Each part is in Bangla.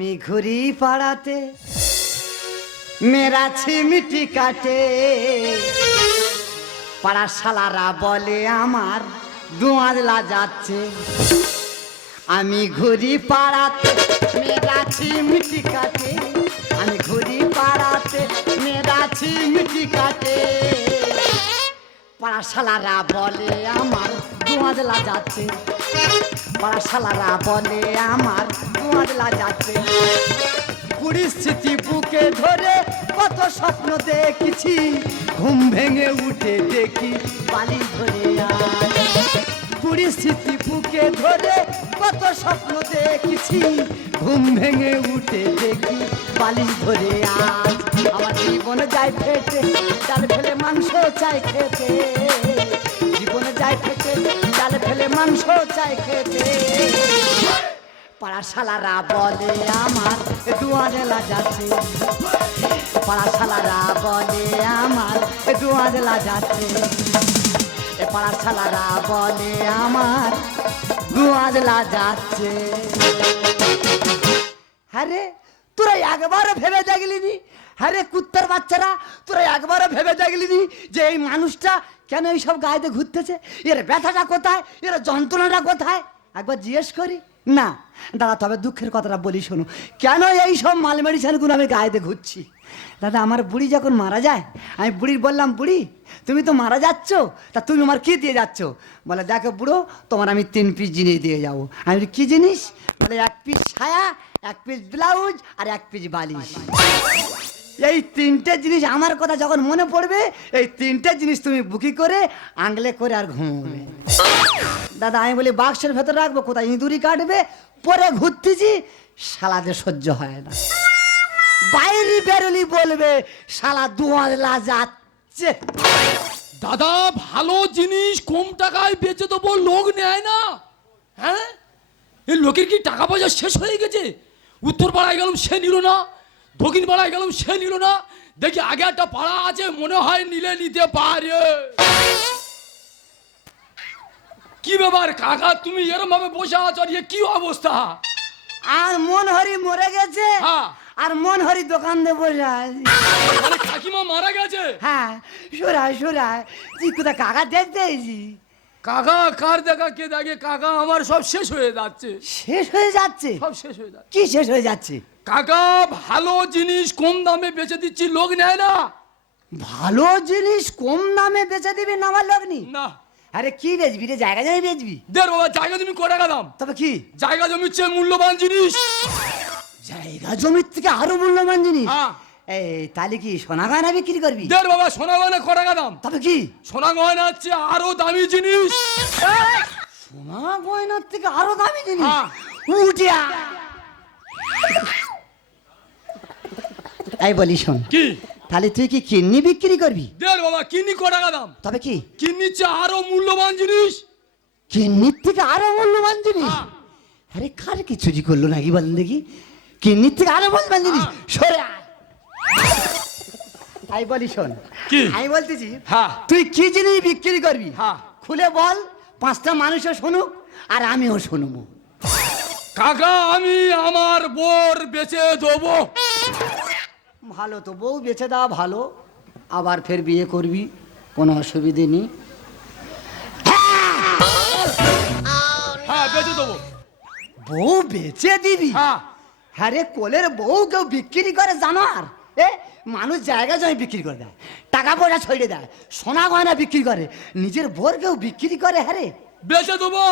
আমি ঘুরি পাড়াতে মেরা ছিমিটি কাটে। পাড়ার শালারা বলে, আমার দুয়াজলা যাচ্ছে। আমি ঘুরি পাড়াতে মেরা ছিমিটি কাটে। আমি ঘুরি পাড়াতে মেরা ছিমিটি কাটে। পাড়াশালারা বলে, আমার দুয়াজলা যাচ্ছে। পাড়াশালারা বলে, আমার দুয়াজলা যাচ্ছে পরিস্থিতি বুকে ধরে কত স্বপ্ন দেখেছি, ঘুম ভেঙে উঠে দেখি বালি ধরে। পরিস্থিতি বুকে ধরে কত স্বপ্ন দেখেছি, ঘুম ভেঙে উঠে দেখি বালি ধরে আজ। আমার জীবনে যায় ফেটে চাল ফেলে মাংস, চাই খেতে। জীবনে যায় ফেটে চাল ফেলে মাংস, চাই খেতে। পাড়াশালারা বলে আমার দুয়ারেলা যাচ্ছে পাড়াশালারা বলে আমার দুয়ারেলা যাচ্ছে এ পাড়াশালারা বলে আমার দুয়ারেলা যাচ্ছে হ্যাঁ তোরা একবারও ভেবে দেখলি নি? হ্যাঁ কুত্তার বাচ্চারা, তোরা একবারও ভেবে দেখলি নি যে এই মানুষটা কেন এইসব গায়েতে ঘুরতেছে? এর ব্যথাটা কোথায়? এর যন্ত্রণাটা কোথায়? একবার জিজ্ঞেস করি। না দাদা তবে দুঃখের কথাটা বলি শোনো। কেন এই সব মাল মেডিসিনগুলো আমি গায়েতে ঘুরছি? দাদা আমার বুড়ি যখন মারা যায় আমি বুড়ির বললাম বুড়ি তুমি তো মারা যাচ্ছ তা তুমি আমার কি দিয়ে যাচ্ছ? বলে দেখো বুড়ো তোমার আমি তিন পিস জিনিস দিয়ে যাব। আমি বলি, কি জিনিস? বলে এক পিস ছায়া এক পিস ব্লাউজ আর এক পিস বালিশ। এই তিনটে জিনিস আমার কথা যখন মনে পড়বে এই তিনটে জিনিস তুমি বুকি করে আংলে করে আর ঘুমোবে। দাদা, আমি বলি, বাক্সের ভেতর রাখব, কোথায় ইঁদুরি কাটবে? পরে ঘুরতেছি শালাতে সহ্য হয় না। বাইরে বেরোলি বলবে, শালা দুয়ালা যাচ্ছে। দাদা, ভালো জিনিস কম টাকায় বেচে দেবো, লোক নেয় না। হ্যাঁ? এই লোকের কি টাকা পয়সা শেষ হয়ে গেছে? উত্তর পাড়ায় গেলাম, সে নিল না। দক্ষিণ পাড়ায় গেলাম, সে নিল না। দেখি, আগে একটা পাড়া আছে, মনে হয় নিলে নিতে পারে। কি ব্যাপার কাকা? তুমি এরম ভাবে বসে আছো? আর কি অবস্থা? আর মন হরি মরে গেছে। হ্যাঁ। আর মন হরি দোকান দিয়ে বসে আছি। মানে কাকিমা মারা গেছে? হ্যাঁ সোরায় সোরায় তুই কোথায় কাকা দেখতে এসি কাকা কার দেখা? কে দেখে? কাকা আমার সব শেষ হয়ে যাচ্ছে। শেষ হয়ে যাচ্ছে? সব শেষ হয়ে যাচ্ছে। কি শেষ হয়ে যাচ্ছে? কাকা ভালো জিনিস কম দামে বেচে দিচ্ছি লোক নেয় না। ভালো জিনিস কম দামে বেচে দিবি না আমার লগ্নি না। আরে কি বেচবি রে? জায়গা জমি বেচবি? দের বাবা জায়গা জমি ক টাকা দাম তবে কি? জায়গা জমির চেয়ে মূল্যবান জিনিস। জায়গা জমির থেকে আরও মূল্যবান জিনিস? হ্যাঁ। এই তাহলে কি সোনা গয়না বিক্রি করবি? দের বাবা সোনা গয়না ক টাকা দাম তবে কি? সোনা গয়না হচ্ছে আরও দামি জিনিস। সোনা গয়নার থেকে আরও দামি জিনিস? হ্যাঁ। উঠিয়া এই বলি শোন কি? তাহলে তুই কি কিডনি বিক্রি করবি? দের বাবা কিডনি ক টাকা দাম? তবে কি? কিডনির চেয়ে আরও মূল্যবান জিনিস। কিডনির থেকে আরও মূল্যবান জিনিস? হ্যাঁ। আরে কার কি চুরি করল নাকি বলেন দেখি? কিডনির থেকে আরও মূল্যবান জিনিস। সরে আই বলি শোন কি? আমি বলতেছি হ্যাঁ। তুই কি জিনিস বিক্রি করবি? হ্যাঁ। খুলে বল পাঁচটা মানুষও শুনুক আর আমিও শুনব। কাকা আমি আমার বোর বেচে দেবো। ভালো তো বউ বেছে দেওয়া ভালো আবার ফের বিয়ে করবি কোনো অসুবিধে নেই। হ্যাঁ বেচে দেবো। বউ বেচে দিবি? হ্যাঁ। হ্যাঁ রে কোলের বউ কেউ বিক্রি করে জানো আর এ মানুষ জায়গা জমি বিক্রি করে দেয় টাকা পয়সা ছড়িয়ে দেয় সোনা গয়না বিক্রি করে নিজের বোর কেউ বিক্রি করে হ্যাঁ রে? বেচে দেবো।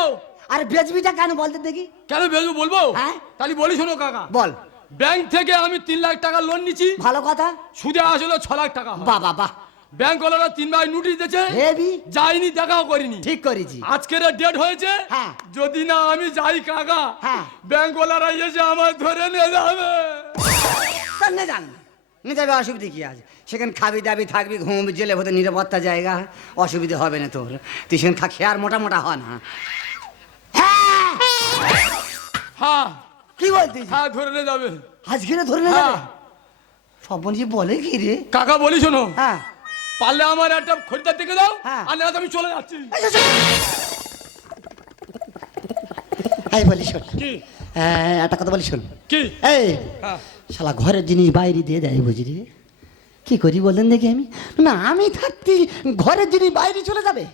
আর বেচবিটা কেন বলতে দেখি? কেন বেচবো বলব? হ্যাঁ। তাহলে বলি শোনো কাকা। বল। ব্যাংক থেকে আমি তিন লাখ টাকা লোন নিচ্ছি ভালো কথা। সুদে আসলে ছ লাখ টাকা হয়। বাহ বাহ ব্যাংক ওয়ালারা তিন ভাই নোটিশ দিয়েছে হেবি যাইনি দেখাও করিনি। ঠিক করেছি। আজকের ডেট হয়েছে হ্যাঁ। যদি না আমি যাই কাকা হ্যাঁ। ব্যাংক ওয়ালারা এসে আমার ধরে নিয়ে যাবে। তা নে যান নে। যাবে অসুবিধে কি আছে? সেখানে খাবি দাবি থাকবি ঘুমবি জেলে হতে নিরাপত্তা জায়গা অসুবিধে হবে না তোর। তুই সেখানে খা খেয়ার মোটা মোটা হ না। হ্যাঁ! হ্যাঁ। কি বলতিস হ্যাঁ ধরে নিয়ে যাবে। আজকে ধরে না হ্যাঁ। স্বপনজি বলে কি রে? কাকা বলি শোনো। হ্যাঁ। পারলে আমার একটা খরিদার দেখে দাও হ্যাঁ। আর না আমি চলে যাচ্ছি। এই বলি শোন। কি? হ্যাঁ, একটা কথা বলি শোন। কি? এই হ্যাঁ। শালা ঘরের জিনিস বাইরে দিয়ে দেয় বুঝলি কি করি বলেন দেখি আমি? না আমি থাকতে ঘরের জিনিস বাইরে চলে যাবে।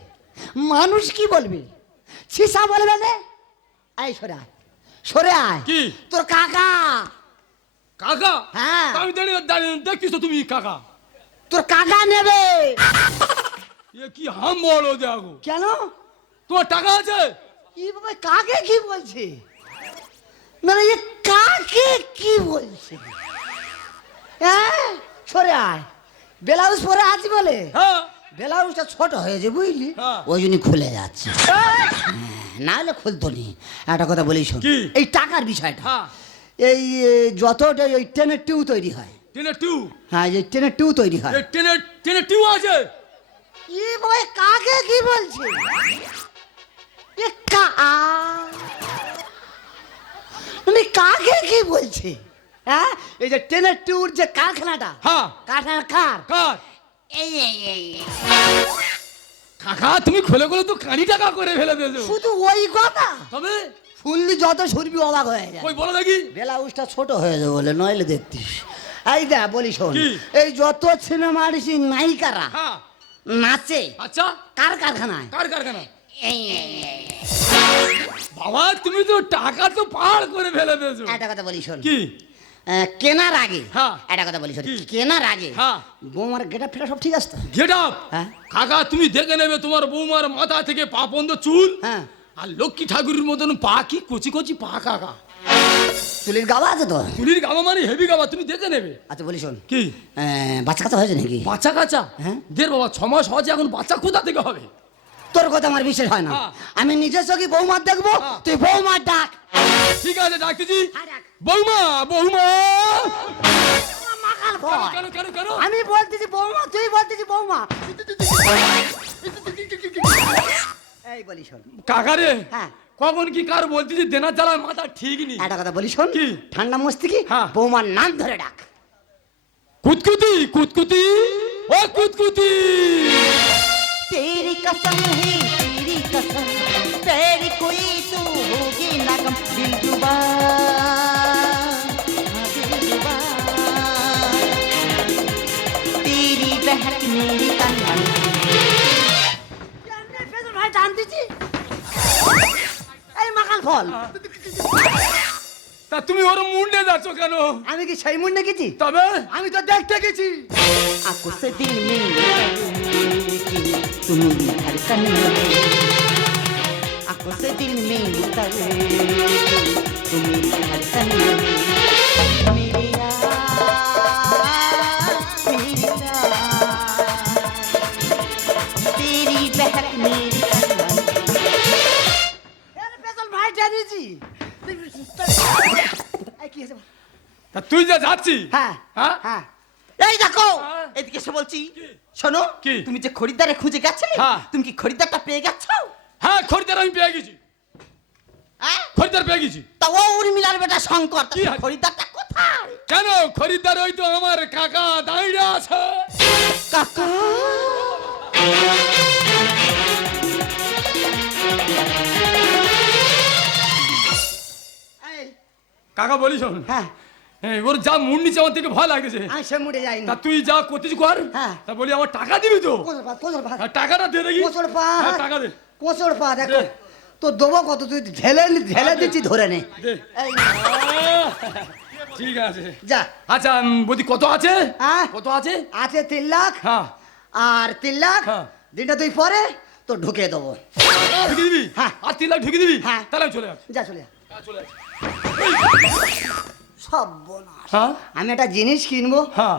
মানুষ কি বলবে? সিসা বলবে না? এই সরে। সরে আয়। কি? তোর কাকা। কাকা? হ্যাঁ। আমি দাঁড়িয়ে দাঁড়িয়ে দেখছিস তুমি কাকা? তোর কাকা নেবে। এ কি হাম বলো দেখো। কেন? তোমার টাকা আছে? কি বাবা কাকে কি বলছে? মানে এ কাকে কি বলছে? হ্যাঁ? সরে আয়। ব্লাউজ পরে আছি বলে? হ্যাঁ। ব্লাউজটা ছোট হয়েছে বুঝলি? হ্যাঁ। ওই জন্য খুলে যাচ্ছে। হ্যাঁ, না হলে খুলতো নি। একটা কথা বলি শোন। কি? এই টাকার বিষয়টা। হ্যাঁ। এই এ, যতটা ওই ট্রেনের টিউ তৈরি হয়। ট্রেনের টিউ? হ্যাঁ এই ট্রেনের টিউ তৈরি হয়। ট্রেনের ট্রেনের টিউ আছে? ই ভাই কাকে কি বলছে? এ কা আ। মানে কাকে কি বলছে? হ্যাঁ এই যে ট্রেনের ট্যুর যে কারখানাটা। হ্যাঁ। কারখানা কার? কার? এই এই এই। কাকা তুমি খুলে খুলে তো কানি টাকা করে ফেলে দিয়েছ। শুধু ওই কথা? তবে? শুনলি যত শুনবি অবাক হয়ে যায়। ওই বলো দেখি। ব্লাউজটা ছোট হয়ে যাবে বলে নইলে দেখতিস। এই দা বলি শোন। এই যত সিনেমা আর্টিস্ট নায়িকারা হ্যাঁ। নাচে। আচ্ছা। কার কারখানায়? কার কারখানা এই, এই, এই। বাবা তুমি তো টাকা তো পাহাড় করে ফেলে দিয়েছ। একটা কথা বলি শোন। কি? কেনার আগে। হ্যাঁ। একটা কথা বলি কেনার আগে হ্যাঁ। বৌমার গেটা ফেটা সব ঠিক আছে গেট আপ হ্যাঁ। কাকা তুমি দেখে নেবে তোমার বৌমার মাথা থেকে পা পর্যন্ত চুল। হ্যাঁ। আর লক্ষ্মী ঠাকুরের মতন পা কি কচি কচি পা কাকা? চুলির গাওয়া আছে তো? চুলির গাবা মানে হেভি গাবা তুমি দেখে নেবে। আচ্ছা বলি শোন। কি? বাচ্চা কাচ্চা হয়েছে নাকি? বাচ্চা কাচ্চা? হ্যাঁ। দের বাবা ছ মাস হয়েছে এখন বাচ্চা কোথা থেকে হবে? তোর কথা আমার বিশ্বাস হয় না। আমি নিজের চোখে বৌমার দেখব। তুই বৌমার ডাক। ঠিক আছে ডাকতেছি। হ্যাঁ, বৌমা বৌমা। আমি বলতেছি বৌমা তুই বলতেছি বৌমা। এই বলি শোন। হ্যাঁ। কখন কি কার দেনা চালার মাথা ঠিক নেই। একটা কথা বলি শোন। ঠান্ডা মস্তি হ্যাঁ। বৌমার নাম ধরে ডাক। কুতকুতি কুতকুতি ও কুতকুতি। তেরি কসম হে तेरी कसम तेरी कोई तू होगी ना कम दिल जुबा हाँ, दिल जुबा तेरी बहक मेरी कन्हन ভাই টান দিচ্ছি এই মাকাল ফল তা তুমি ওর মুন্ডে যাচ্ছ কেন আমি কি সেই মুন্ডে গেছি তবে আমি তো দেখতে গেছি आपको से दिल में कि तुम धड़कन आपको से दिल में उतर तुम धड़कन मेरी याद কি হয়েছে? তা তুই যা যাচ্ছি। হ্যাঁ হ্যাঁ? হ্যাঁ। এই দেখো হ্যাঁ। এদিকে এসে বলছি শোনো কি? তুমি যে খরিদ্দারে খুঁজে গেছিলে হ্যাঁ। তুমি কি খরিদ্দারটা পেয়ে গেছো? হ্যাঁ খরিদার আমি পেয়ে গেছি। হ্যাঁ? খরিদার পেয়ে গেছি। তা ও উর্মিলার বেটা শঙ্কর? খরিদ্দারটা কোথায়? কেন? খরিদ্দার ওই তো আমার কাকা দাঁড়িয়ে আছে। কাকা? কাকা বলিস হ্যাঁ। হ্যাঁ, ওর যা মুন্ড নিচে আমার থেকে ভয় লাগছে। আমি সে মুড়ে যাইনি তা তুই যা করতিস কর। হ্যাঁ। তা বলি আমার টাকা দিবি তো? হ্যাঁ, টাকাটা দে দেখি। পা? হ্যাঁ, টাকা দে। কোচর পা? দেখো তো দেবো কত তুই ঢেলে ঢেলে দিচ্ছি ধরে নে। ঠিক আছে। যা। আচ্ছা বলি কত আছে? হ্যাঁ। কত আছে? আছে তিন লাখ। হ্যাঁ। আর তিন লাখ। দিনটা তুই পরে তো ঢুকে দেবো। ঢুকে দিবি? হ্যাঁ। আর তিন লাখ ঢুকে দিবি? হ্যাঁ। তাহলে চলে যা চলে যা। চলে যাচ্ছি। হ্যাঁ? আমি একটা জিনিস কিনবো। হ্যাঁ।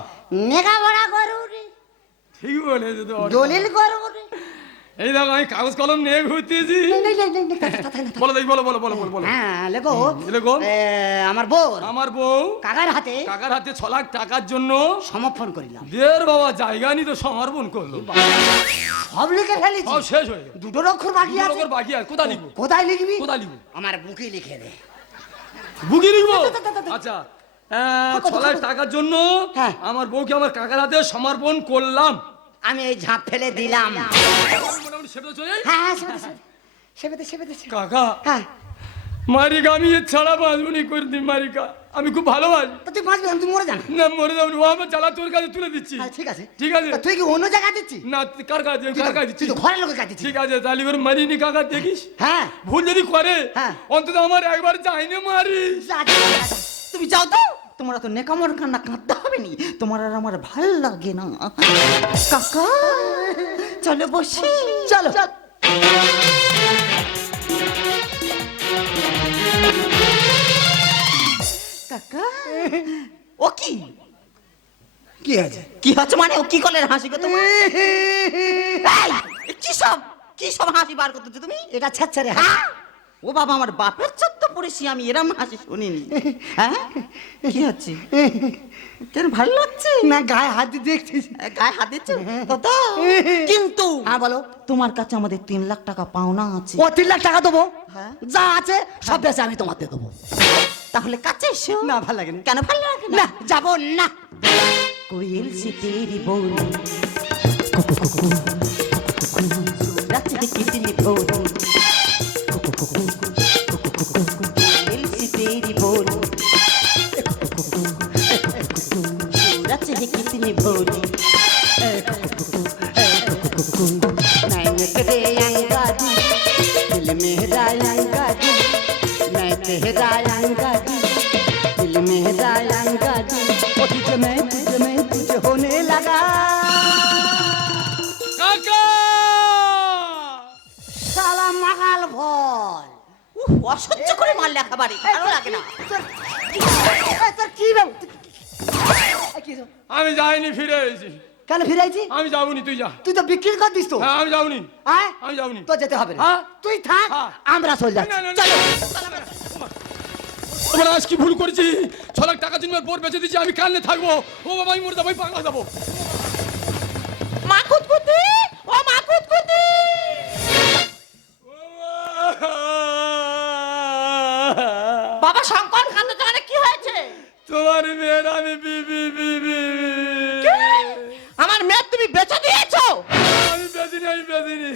রে। ঠিক বলেছে তো। দলিল করো রে। এই দেখো আমি কাগজ কলম নিয়ে ঘুরতেছি। বলো দেখি বলো বলো বলো বলো হ্যাঁ লেখো। লেখো। আমার বউ। আমার বউ। কাকার হাতে। কাকার হাতে ছ লাখ টাকার জন্য সমর্পণ করিলাম। দের বাবা জায়গা নিয়ে তো সমর্পণ করল। সব লিখে ফেলেছি। সব শেষ হয়ে গেল। দুটো অক্ষর বাকি আছে। লোকের বাকি আছে। কোথায় লিখব? কোথায় লিখবি? কোথায় লিখব? আমার বুকে লিখে দে। বুকি তা। আচ্ছা আহ, টাকার জন্য হ্যাঁ। আমার বউকে আমার কাকার হাতে সমর্পণ করলাম। আমি এই ঝাঁপ ফেলে দিলাম। হ্যাঁ হ্যাঁ সেবেতে সেবেতে সেবেতে সেবেতে কাকা হ্যাঁ। মারিকা আমি এ ছাড়া বাঁচবনি করে দিই মারিকা। আমি খুব ভালোবাসি। তা তুই বাঁচবি না, তুই মরে যান না। মরে যাবনি ও আমার জ্বালা তোর কাছে তুলে দিচ্ছি। ঠিক আছে। ঠিক আছে? তুই কি অন্য জায়গায় দিচ্ছি না তুই কার কাছে কার কাছে দিচ্ছি ঘরের লোকের কাছে ঠিক আছে তাহলে এবার মারিনি কাকা দেখিস। হ্যাঁ। ভুল যদি করে হ্যাঁ। অন্তত আমার একবার যাইনি যা। তুমি যাও তো। তোমার তো নেকামর কান্না কাঁদতে হবে নি। তোমার আর আমার ভালো লাগে না। কাকা চলো বসি। চলো। কাকা ও কি? কি আছে? কি হচ্ছে মানে? ও কি কলের হাসি গো তোমার? কি সব কি সব হাসি বার করতেছো তুমি? এটা ছাড়ছে হ্যাঁ? ও বাবা আমার বাপের চত্ব পড়েছি আমি এরম হাসি শুনিনি। হ্যাঁ? কি হচ্ছে? কেন ভালো লাগছে? না গায়ে হাত দিয়ে দেখছিস গায়ে হাত দিচ্ছ? তো কিন্তু হ্যাঁ বলো। তোমার কাছে আমাদের তিন লাখ টাকা পাওনা আছে। ও তিন লাখ টাকা দেবো? হ্যাঁ। যা আছে সব বেশি আমি তোমার দিয়ে দেবো। তাহলে কাছে এসো। না ভালো লাগে না কেন ভালো লাগে না? যাব না। কোয়েল সে তেরি বোনি। রাত থেকে কিতনি ভোনি কোয়েল সে তেরি বোনি রাত কিতনি ভোনি একেবারে ভালো লাগে না। কি আমি যাইনি ফিরে এসেছি। কেন ফিরাইছি আমি যাবনি তুই যা। তুই তো বিক্রি কর দিস তো। হ্যাঁ আমি যাবনি। আয় আমি যাবনি। তো যেতে হবে না। হ্যাঁ? তুই থাক হ্যাঁ। আমরা চলে যাচ্ছি। চলো। আমরা আজ কি ভুল করেছি? ছ লাখ টাকা দিন বোর বেঁচে দিচ্ছি আমি কালনে থাকব? ও বাবা আমি মরে যাব পাগলা যাব। মা কুতকুতি বাবা শঙ্কর কান্দতে মানে কি হয়েছে? তোমার মেয়ের আমি বিবি বিবি আমার মেয়ে তুমি বেচে দিয়েছ? আমি বেদিনি আমি বেদিনি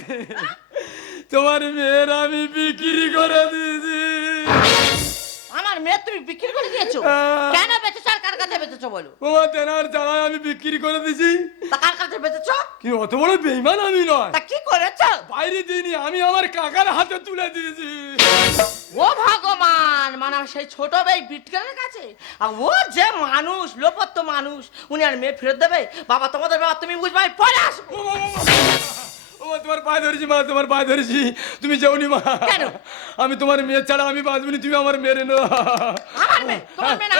তোমার মেয়ের আমি বিক্রি করে দিয়েছি। আমার মেয়ে তুমি বিক্রি করে দিয়েছ। কেন বেচেছো আর কার কাছে বেচেছো বলো? তোমার তেনার জ্বালায় আমি বিক্রি করে দিয়েছি। তা কার কাছে বেচেছো? কি অত বড় বেইমান আমি নয়। তা কি করেছ? বাইরে দিইনি আমি আমার কাকার হাতে তুলে দিয়েছি। ও ভগবান মানে সেই ছোট ভাই বিটকেলের কাছে? আর ও যে মানুষ লোপত্য মানুষ উনি আর মেয়ে ফেরত দেবে? বাবা তোমাদের বাবা তুমি বুঝবে আমি পরে আসব। তোমার পায়ে ধরেছি মা তোমার পায়ে ধরেছি। তুমি যেওনি মা। আমি তোমার মেয়ে ছাড়া আমি বাঁচবনি তুমি আমার মেরে নো। আমার মেয়ে? না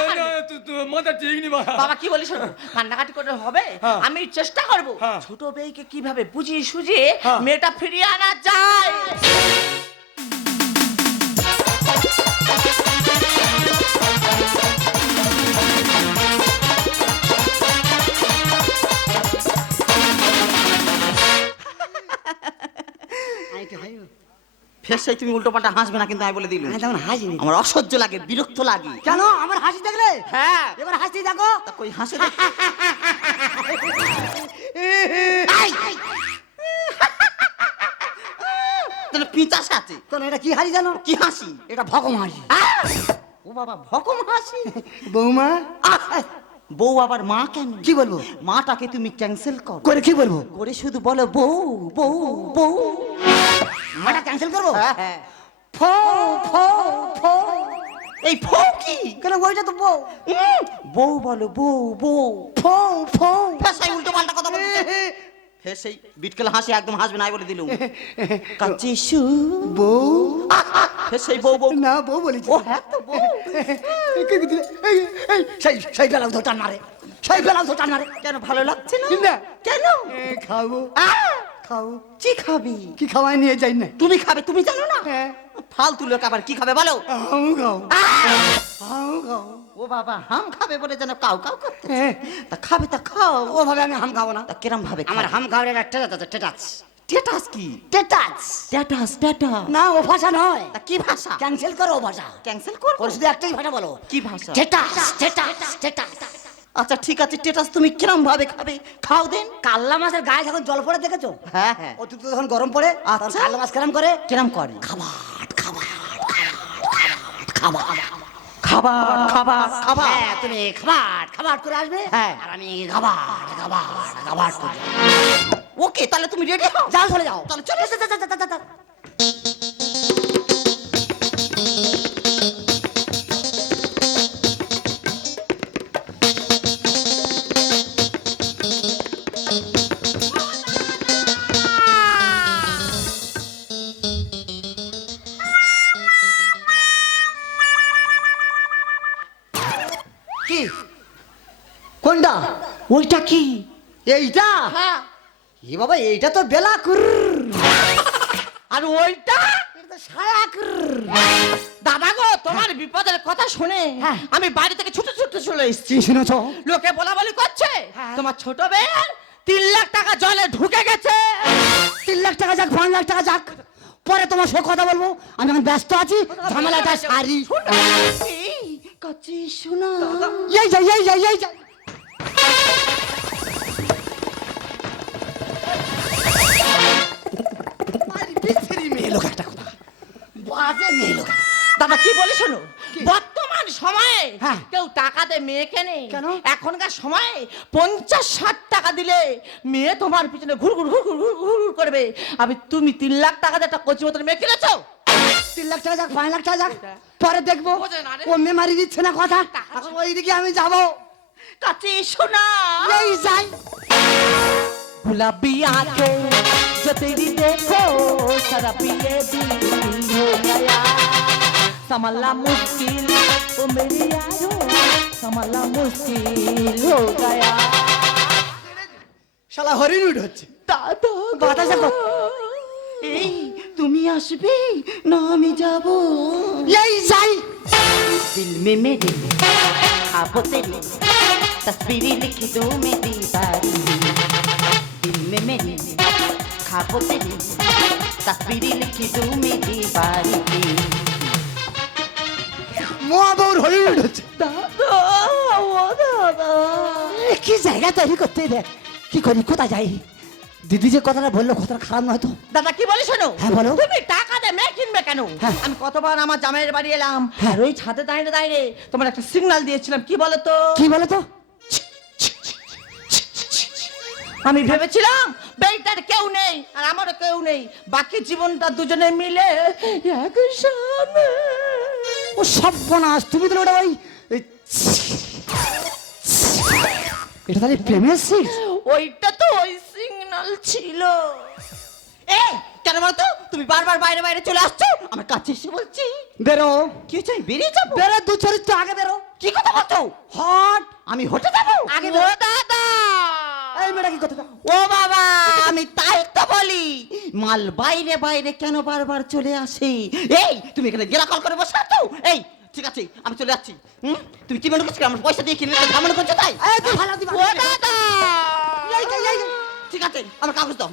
মাথা ঠিক নি মা। বাবা কি বলিস কান্নাকাটি করে হবে? হ্যাঁ। আমি চেষ্টা করব। হ্যাঁ। ছোট মেয়েকে কীভাবে বুঝিয়ে সুঝিয়ে হ্যাঁ। মেয়েটা ফিরিয়ে আনা যায়? ফের সেই তুমি উল্টো পাল্টা হাসবে না কিন্তু আমি বলে দিলাম। আমি হাসিনি। আমার অসহ্য লাগে বিরক্ত লাগে। কেন? আমার হাসি দেখলে? হ্যাঁ। এবার হাসি দেখো। তা কই হাসে তাহলে পিঁচাস আছে তোর এটা কি হাসি জানো? কি হাসি? এটা ভগম হাসি। ও বাবা ভকম হাসি? বৌমা! বউ আবার মা কেন? কি বলব? মাটাকে তুমি ক্যান্সেল করো। করে কি বলব? করে শুধু বলো বউ বউ বউ। মাটা ক্যান্সেল করব? ফো ফো ফো। এই ফৌ কি? কেন ওইটা তো বউ? বউ বলো বউ বউ। ফো ফো। ফের সেই উল্টো পাল্টা কথা বলছে। ফের সেই বিটকেল হাসি একদম হাসবে না বলে দিলুম। কাচ্চি সু বউ? ফের সেই বউ বউ। না বউ বলেছি। ও হ্যাঁ তো বউ। কি দিলে? এই, এই, সেই সেই বেলা ধর টান মারে সেই বেলা ধর টান মারে কেন ভালো লাগছে না। কেন? খাব। আহ! খাব কি খাবি? কি খাওয়াই নিয়ে যাই না। তুমি খাবে তুমি জানো না? হ্যাঁ। ফালতু লোক আবার কি খাবে বলো? হাউ খাও। আহ! খাও। ও বাবা হাম খাবে বলে যেন কাউ কাউ করতে হ্যাঁ। তা খাবে তা খাও। ও ভাবে আমি হাম খাব না। তা কিরম ভাবে আমার হাম খাওয়ার একটা টেটাস আছে টেটাস। টেটাস কি? টেটাস। টেটাস টেটাস। না ও ভাষা নয়। তা কি ভাষা? ক্যান্সেল করো ও ভাষা। ক্যান্সেল ওর শুধু একটাই ভাষা বলো। কি ভাষা? টেটাস টেটাস টেটাস। আচ্ছা ঠিক আছে টেটাস তুমি কিরম ভাবে খাবে? খাও দেন। কাল্লা মাছের গায়ে যখন জল পড়ে দেখেছ? হ্যাঁ হ্যাঁ। অতিরিক্ত যখন গরম পড়ে তখন আচ্ছা। কাল্লা মাছ কেরাম করে? কিরম করে? খাবার খাবার খাবার খাবার খাবার খাবার খাবার হ্যাঁ তুমি খাবার খাবার করে আসবে হ্যাঁ। আর আমি খাবার খাবার খাবার করে। ওকে তাহলে তুমি রেডি হও? যাও চলে যাও। তাহলে চলে। এইটা? হ্যাঁ। এ বাবা এইটা তো বেলাকুর আর ওইটা? দাদা গো তোমার বিপদের কথা শুনে হ্যাঁ। আমি বাড়ি থেকে ছুটে ছুটে চলে এসেছি। শুনেছ? লোকে বলা বলি করছে হ্যাঁ। তোমার ছোট বের তিন লাখ টাকা জলে ঢুকে গেছে। তিন লাখ টাকা যাক পাঁচ লাখ টাকা যাক। পরে তোমার সঙ্গে কথা বলব। আমি এখন ব্যস্ত আছি ঝামেলাটা সারি। এই, কাচ্চি শোনা। এই যাই এই যাই এই যাই বাজে মেয়ে লোক একটা। দাদা কি বলি শোনো বর্তমান সময়ে হ্যাঁ। কেউ টাকাতে মেয়ে কেনে কেন? এখনকার সময়ে পঞ্চাশ ষাট টাকা দিলে মেয়ে তোমার পিছনে ঘুর ঘুর ঘুর ঘুর ঘুর ঘুর ঘুর করবে আমি তুমি তিন লাখ টাকা দিয়ে একটা কচি মতন মেয়ে কিনেছো তিন লাখ টাকা যাক পাঁচ লাখ টাকা যাক পরে দেখবো বোঝে না রে। ও মেমারি দিচ্ছে না কথা এখন ওইদিকে আমি যাবো কাছে শোনা এই যাই गुलाबी आंखें जो तेरी देखो सारा पिए दिल हो गया संभलना मुश्किल ओ मेरी यारो संभलना मुश्किल हो गया শালা হরিণ উঠ হচ্ছে দাদা বাতাসে কর। এই তুমি আসবে না আমি যাব এই যাই दिल में मेरे खाबो तेरी तस्वीरें लिखी दो मेरी बारी दिल में मेरी खाबो तेरी तस्वीरें लिखी दो मेरी बारी মহাবৌর হরিণ উঠ হচ্ছে দাদা ও দাদা। এ, কি জায়গা তৈরি করতে দেখ কি করি কোথায় যাই? দিদি যে কথাটা বলল কথাটা খারাপ নয় তো? দাদা কি বলি শোনো? হ্যাঁ, বলো। তুমি টাকা দিয়ে মেয়ে কিনবে কেন? হ্যাঁ। আমি কতবার আমার জামাইয়ের বাড়ি এলাম হ্যাঁ। আর ওই ছাদে দাঁড়িয়ে দাঁড়িয়ে তোমার একটা সিগন্যাল দিয়েছিলাম কি বলো তো কি বলো তো আমি ভেবেছিলাম বেটার কেউ নেই আর আমারও কেউ নেই। বাকি জীবনটা দুজনে মিলে একসাথে। ও সর্বনাশ তুমি তো ওটা ওই ওই এটা তাহলে প্রেমের সিট ওইটা তো ওই সিগন্যাল ছিল। এ কেন বলতো? তুমি বারবার বাইরে বাইরে চলে আসছো আমার কাছে এসে বলছি। বেরো। কি চাই বেরিয়ে যাব? বেরো দু চরিত্র আগে বেরো। কি কথা বলছো? হট আমি হটে যাব। আগে বেরো। দাদা। এই মেয়েটা কি কথা ও বাবা আমি তাই তো বলি। মাল বাইরে বাইরে কেন বারবার চলে আসে? এই তুমি এখানে গেলা কল করে বসে আছো? এই ঠিক আছে আমি চলে যাচ্ছি। হুম? তুমি কি মনে করছ আমার পয়সা দিয়ে কিনে ঝামেলা করছ তাই? ও দাদা। ঠিক আছে আমার কাগজ দাও।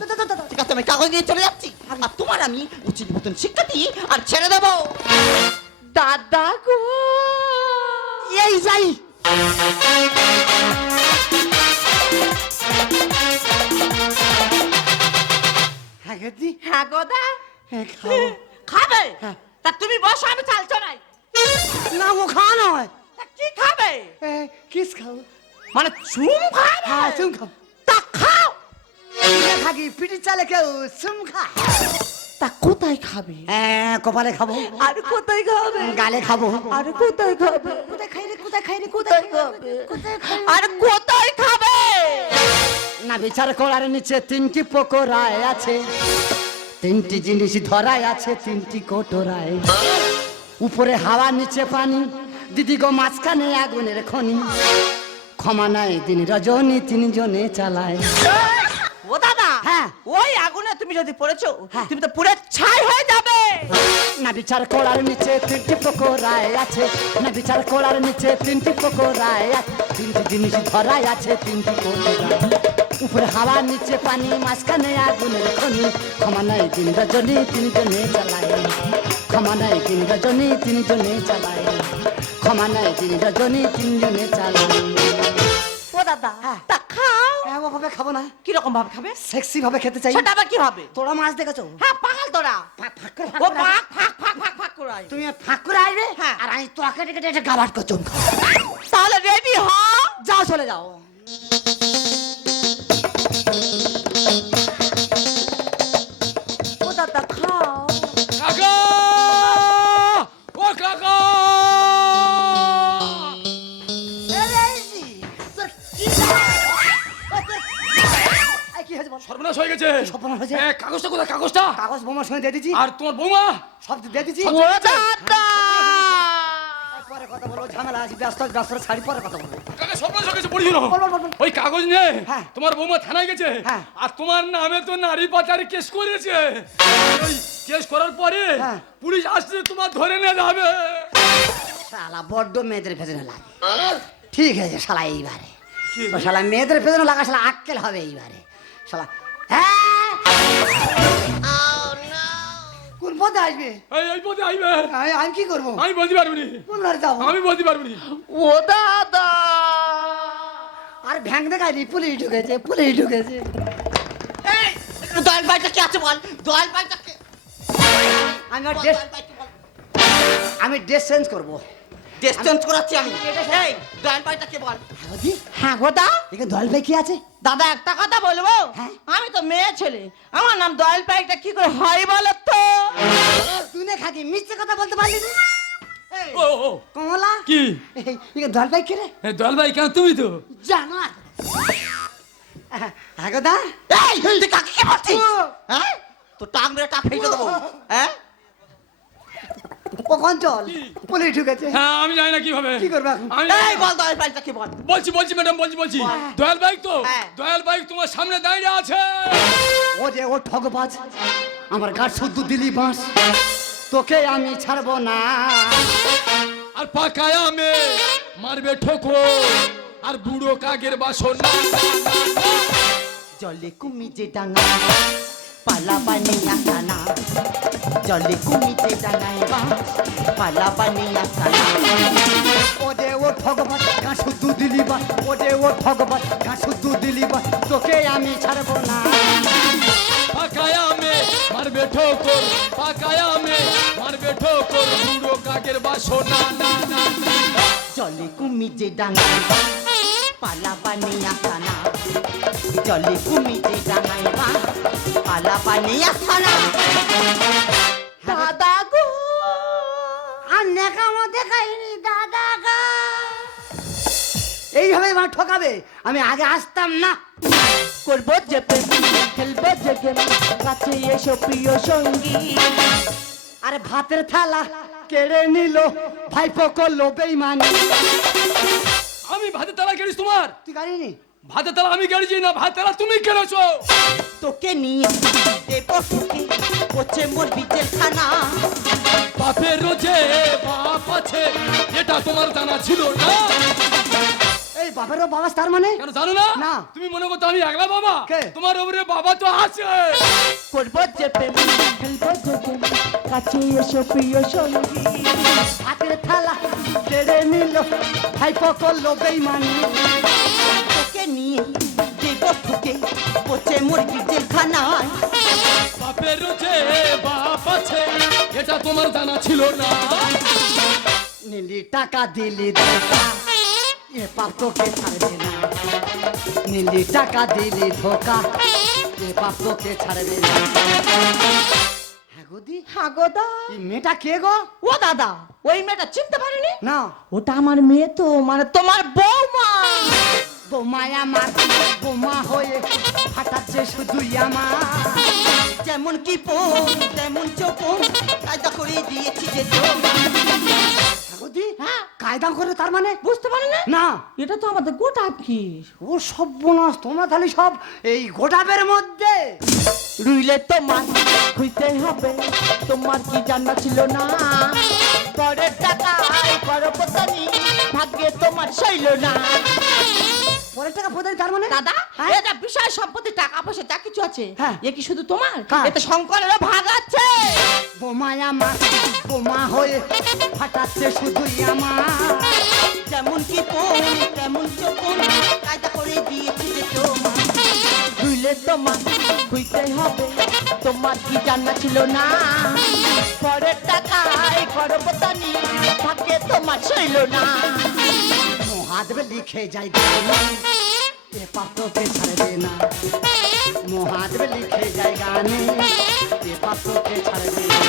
ঠিক আছে আমি কাগজ নিয়ে চলে যাচ্ছি। আর তোমার আমি উচিত মতন শিক্ষা দিই আর ছেড়ে দেবো। দাদা গো! এই যাই। গেছি হ্যাঁ গোদা খাবে? হ্যাঁ। তা তুমি বসো আমি চালছো নাই না ও খাওয়া নয়। কি খাবে? কিস খাও? মানে চুম খাবে? হ্যাঁ চুম খাও। তা খাও। খাকি পিঠি চালে কেউ চুম খা তা কোথায় খাবে? হ্যাঁ কপালে খাব। আর কোথায় খাবে? গালে খাব। আর কোথায় খাবে? কোথায় খাই রে কোথায় খাই রে কোথায় খাবে আর কোথায় খাবে? না বিচার করার নিচে তিনটি পকোড়ায় আছে। তিনটি জিনিস ধরায় আছে তিনটি কোটরায়। উপরে হাওয়া নিচে পানি। দিদি গো মাঝখানে আগুনের খনি। ক্ষমা নাই দিন রজনী তিনজনে চালায়। ও দাদা হ্যাঁ। ওই আগুনে তুমি যদি পড়েছো হ্যাঁ। তুমি তো পুরো ছাই হয়ে যাবে। না বিচার করার নিচে তিনটি পকোড়ায় আছে। না বিচার করার নিচে তিনটি পকোড়ায় আছে। তিনটি জিনিস ধরায় আছে তিনটি কোটরায়। উপরে হাওয়া নিচে পানি মাঝখানে আগুনের খনি ক্ষমা নাই দিন রজনী তিনজনে চালায়। ক্ষমা নাই দিন রজনী তিনজনে চালায়। ক্ষমা নাই দিন রজনী তিনজনে চালায়। ও দাদা হ্যাঁ। তা খাও। হ্যাঁ ওভাবে খাব না। কি রকম ভাবে খাবে? সেক্সি ভাবে খেতে চাই। সেটা আবার কি হবে তোরা মাছ দেখেছ? হ্যাঁ পাগল তোরা। ফাঁক ফাঁক ফাঁক ও পাক ফাক ফাক ফাক ফাক করে তুমি ফাঁক করে আসবে হ্যাঁ। আর আমি তোকে কেটে একটা গাবাট করে চমকা তাহলে রেডি হ। যাও চলে যাও। কাগজটা কোথায়? কাগজটা? কাগজ বোমার সঙ্গে দিয়ে দিচ্ছি আর তোমার বৌমা? সব দিয়ে দিচ্ছি? পরে কথা বলব ঝামেলা আছে ব্যস্ত ব্যস্ত ছাড়ি পরে কথা বলব। কাকা সর্বনাশ গেছে পড়িও না। বল, বল, বল, বল। ওই কাগজ নে। হ্যাঁ। তোমার বৌমা থানায় গেছে। হ্যাঁ। আর তোমার নামে তো নারী পাচারে কেস করেছে। ওই কেস করার পরে হ্যাঁ। পুলিশ আসছে তোমার ধরে নিয়ে যাবে। শালা বড্ড মেয়েদের পেছনে লাগে। ঠিক আছে শালা এইবারে। শালা মেয়েদের পেছনে লাগা শালা আক্কেল হবে এইবারে। শালা হ্যাঁ! কোন পথে আসবে? এই এই পথে আইবে। আমি আমি কি করব? আমি বলতে পারব নি। কোন যাব? আমি বলতে পারব নি। ও দাদা। আর ভ্যাং দেখায়নি পুলিশ ঢুকেছে পুলিশ ঢুকেছে। দয়াল ভাইটা কে আছে বল? দয়াল ভাইটা কে? আমি আর ড্রেস আমি ড্রেস চেঞ্জ করব। ডিস্টেন্স করাচ্ছি আমি। এই দয়াল ভাইটা কে বল? হ্যাঁ গোদা এখানে দল ভাই কি আছে? দাদা একটা কথা বলব? হ্যাঁ? আমি তো মেয়ে ছেলে। আমার নাম দয়াল কি করে হয় বলো তো? তুই না খাকি মিথ্যে কথা বলতে পারলি না? ও কমলা? কি? এখানে ভাই কে রে? এ, দয়াল ভাই কেন তুমি তো? জানো আর। হাগদা এই তুই কাকে কি বলছিস। হ্যাঁ? তো টাক মেরে টাক ফেলে দেবো। হ্যাঁ? পুলিশ ঢুকেছে। হ্যাঁ আমি জানি না কি হবে কি করবে আমি এই বল দয়াল পাইকটা কি বল? বলছি বলছি ম্যাডাম বলছি বলছি। বল। দয়াল বাইক তো? হ্যাঁ। দয়াল বাইক তোমার সামনে দাঁড়িয়ে আছে। ও যে ও আমার গাছ শুদ্ধ দিলি বাঁশ। তোকে আমি ছাড়বো না। আর পাকায় আমে মারবে ঠোকো। আর বুড়ো কাকের বাসন। জলে কুমিজে ডাঙা। পালা বানিয়ে আসানা জলে ডাঙায় বাস পালা বানিয়ে আসানা ও যে ও ঠকবাজ গাছ শুদ্ধ দিলি বাঁশ ও যে ও ঠকবাজ গাছ শুদ্ধ দিলি বাঁশ তোকে আমি ছাড়বো না পাকায় আমে মারবে ঠোকর পাকায় আমে মারবে ঠোকর বুড়ো কাকের বাসন না না না। জলে কুমিজে ডাঙায় বাস পালা জলে কুমিজে পালা দাদা গো! আর দাদা গা! এইভাবে আমার ঠকাবে? আমি আগে আসতাম না। করব যে প্রেম খেলব যে গেম কাছে এসো প্রিয় সঙ্গী। আরে ভাতের থালা কেড়ে নিল ভাইপো করল বেইমানি। আমি ভাতের তালা গেড়িস তোমার? তুই গাড়িনি ভাতের তালা আমি গেড়েছি না ভাতের তালা তুমি কেড়েছো? তোকে নিয়ে দেব তোকে হচ্ছে মোর বিচের খানা। বাপের রোজে বাপ আছে এটা তোমার জানা ছিল না? এই বাবারও বাবা তার মানে? কেন জানো না? না। তুমি মনে করতো আমি একলা বাবা? তোমার উপরে বাবা তো আছে। করব যে প্রেম খেলব যে গেম কাছে এসো প্রিয় সঙ্গী। ভাতের থালা কেড়ে নিল ভাইপো করল বেইমানি। তোকে নিয়ে দেবো তোকে হচ্ছে মোর বিচেল খানায় বাপের রোজে বাপ আছে এটা তোমার জানা ছিল না। নিলি টাকা দিলি ধোকা। এ পাপ তোকে ছাড়বে না। নিলি টাকা দিলি ধোকা এ পাপ তোকে ছাড়বে না। হ্যাঁ গদি হ্যাঁ গো দা। এই মেয়েটা কে গো? ও দাদা ওই মেয়েটা চিনতে পারিনি? না। ওটা আমার মেয়ে তো মানে তোমার বৌমা। বোমায় আমার বোমা হয়ে ফাটাচ্ছে শুধুই আমার। যেমন কি পোন তেমন চোপন কায়দা করে দিয়েছি যে তোমার। গদি হ্যাঁ। কায়দা করে তার মানে? বুঝতে পারি না? না। এটা তো আমাদের গোটা কি? ও সব বোনাস তোমরা তাহলে সব এই গোটাপের মধ্যে। রুইলে তোমার হইতে হবে। তোমার কি জানা ছিল না? পরের টাকা করো ভাগ্যে তোমার শৈল না। পরের টাকা ফোদারি তার মানে? দাদা হ্যাঁ? এটা বিশাল সম্পত্তি টাকা পয়সা যা কিছু আছে হ্যাঁ। এ কি শুধু তোমার? কার? এতে শঙ্করেরও ভাগ আছে। বোমায় আমার বোমা হয়ে ফাটাচ্ছে শুধুই আমার। যেমন কি পোন তেমন চোপন কায়দা করে দিয়েছি যে তোমার। হলে তোমার খুঁজতে হবে তোমার কি জানা ছিল না? পরের টাকায় করব তানি থাকে তোমার ছিল না। মহাদেবে লিখে যাই এ পাত্রকে ছাড়বে না। মহাদেবে লিখে যাই গানে। এ পাত্রকে ছাড়বে না।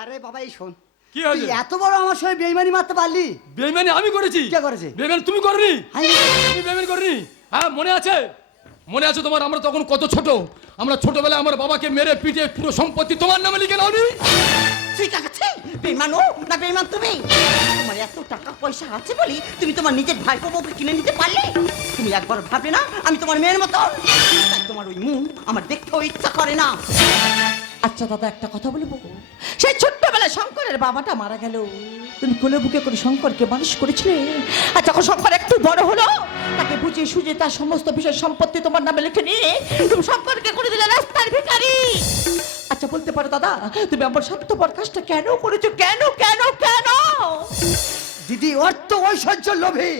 আরে বাবা এই শোন। কি হয়েছে? এত বড় আমার সঙ্গে বেইমানি মারতে পারলি? বেইমানি আমি করেছি। কে করেছে? বেইমানি তুমি করনি। তুমি বেইমানি করনি। হ্যাঁ মনে আছে? মনে আছে তোমার? আমরা তখন কত ছোট। আমরা ছোটবেলায় আমার বাবাকে মেরে পিটে পুরো সম্পত্তি তোমার নামে লিখে নাওনি ঠিক আছে বেমান ও না বেমান তুমি? তোমার এত টাকা পয়সা আছে বলি তুমি তোমার নিজের ভাইপো বউকে কিনে নিতে পারলে? তুমি একবার ভাবলে না আমি তোমার মেয়ের মতো তাই তোমার ওই মুখ আমার দেখতেও ইচ্ছা করে না। আচ্ছা দাদা, একটা কথা বলব? সেই ছোট্টবেলায় শঙ্করের বাবাটা মারা গেল। তুমি কোলে বুকে করে শঙ্করকে মানুষ করেছিলে? আর যখন শঙ্কর একটু বড় হলো, তাকে বুঝিয়ে সুঝে তার সমস্ত বিষয় সম্পত্তি তোমার নামে লিখে নিয়ে তুমি শঙ্করকে করে দিলে রাস্তার ভিখারি। আচ্ছা বলতে পারো দাদা, তুমি আমার স্বার্থপর কাজটা কেন করেছ? কেন কেন কেন? দিদি, অর্থ ঐশ্বর্য লোভে।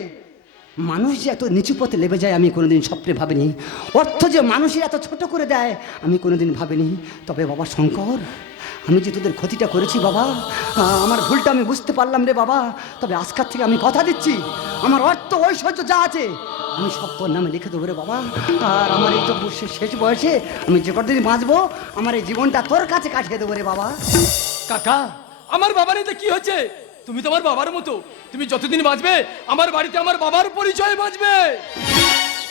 মানুষ যে এত নিচু পথে লেবে যায়, আমি কোনোদিন স্বপ্নে ভাবিনি। অর্থ যে মানুষের এত ছোট করে দেয়, আমি কোনোদিন ভাবিনি। তবে বাবা শঙ্কর, আমি যে তোদের ক্ষতিটা করেছি বাবা আমার ভুলটা আমি বুঝতে পারলাম রে বাবা। তবে আজকার থেকে আমি কথা দিচ্ছি। আমার অর্থ ঐশ্বর্য যা আছে, আমি সব তোর নামে লিখে দেবো রে বাবা। আর আমার এই তো শেষ বয়সে আমি যে কদিন বাঁচবো, আমার এই জীবনটা তোর কাছে কাটিয়ে দেবো রে বাবা। কাকা, আমার বাবার এতে কি হচ্ছে? তুমি তোমার বাবার মতো। তুমি যতদিন বাঁচবে আমার বাড়িতে আমার বাবার পরিচয় বাঁচবে।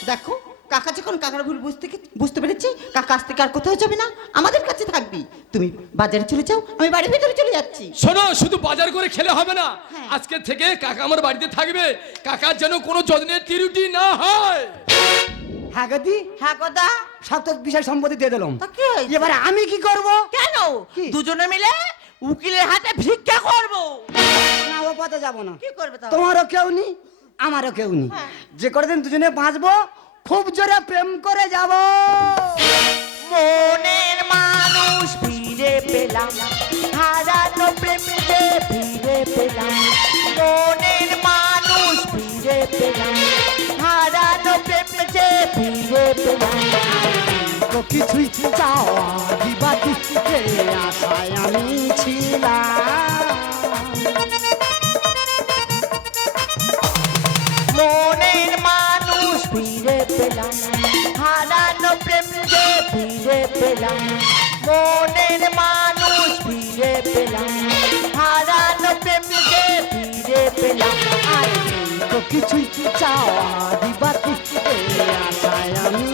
দেখো কাকা যখন কাকার ভুল বুঝতে বুঝতে পেরেছি কাকা আজ থেকে আর কোথাও যাবে না। আমাদের কাছে থাকবি। তুমি বাজারে চলে যাও আমি বাড়ির ভিতরে চলে যাচ্ছি। শোনো শুধু বাজার করে খেলে হবে না। হ্যাঁ। আজকে থেকে কাকা আমার বাড়িতে থাকবে। কাকার যেন কোনো যত্নের ত্রুটি না হয়। হ্যাঁ গদি হ্যাঁ সব তো বিষয় সম্পত্তি দিয়ে দিলাম। তা এবারে আমি কি করব? কেন? দুজনে মিলে উকিলের হাতে ভিক্ষা করব। না ও পথে যাব না। কি করবে তাহলে? তোমারও কেউ নি আমারও কেউ নি হ্যাঁ। যে কদিন দুজনে বাঁচবো খুব জোরে প্রেম করে যাব। মনের মানুষ ফিরে পেলাম হারানো প্রেম যে ফিরে পেলাম। মনের মানুষ ফিরে পেলাম হারানো প্রেম যে ফিরে পেলাম। কিছুই চাওয়া দিবা দিতে আশায় আমি ছিলাম। মনের মানুষ ফিরে পেলাম, হারানো প্রেম যে ফিরে পেলাম। মনের মানুষ ফিরে পেলাম, হারানো প্রেম যে ফিরে পেলাম। আর কিছুই চাওয়া দিবা দিতে আশায় আমি